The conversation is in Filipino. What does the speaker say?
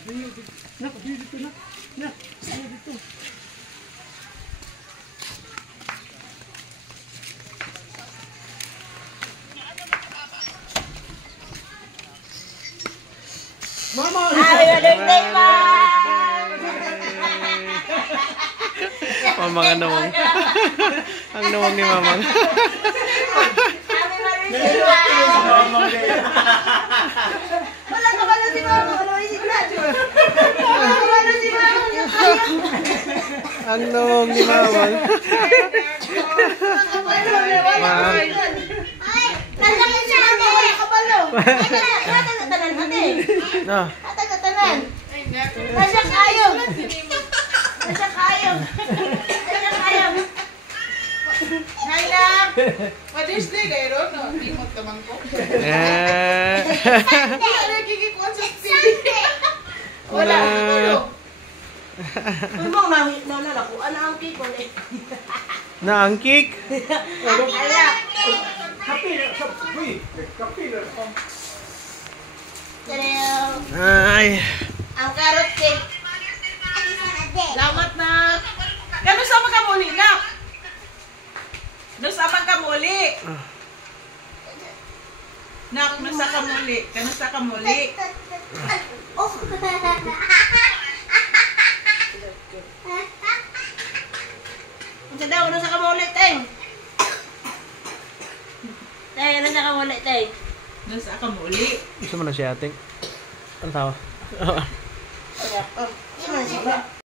Dito na. Dito. Mama! Happy birthday, Mom! Mamang ang nawang. Ang nawang ni Mamang. Happy birthday, Mom! Wala ka pala si Mama. Wala si Mama. Ang nawang ni Mamang. Tanan natin. No. Tanan. Nasya kayo. Nasya kayo. Nasya kayo. Hayang. Mother's Day kayo no? Timot ka man ko. Nagkikikuan sa Sunday. Wala. Uy, mong nalalakuan na ang cake ulit. Na ang cake. Ala. Kapi na. Ay. Ang carrot cake. Salamat na. Kano sa makamuli na? No sa makamuli. Nak, no sa kamuli. Kano sa kamuli? Oh. Unsa daw ano sa kamuli, Teng? Teng, ano sa kamuli, Teng? No sa kamuli. Gusto mo na siya, ating. Ang tawa. Oh,